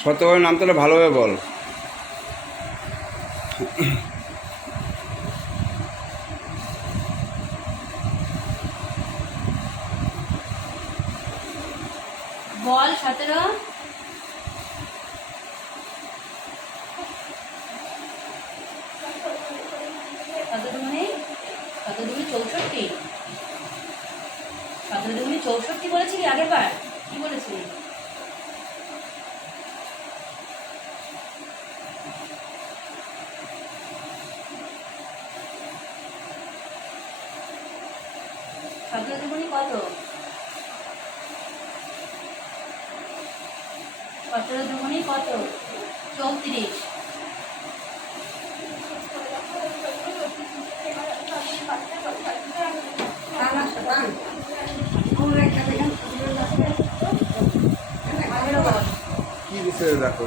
শতভাবে নামতে ভালোভাবে বল। বল 17 কত দুগুণে 64 64 বলেছিলি আগের বার কি বলেছিলি? সতেরো দুগুণে কত? 17 দুগুণে কত? 34। কি বিষয়ে দেখো?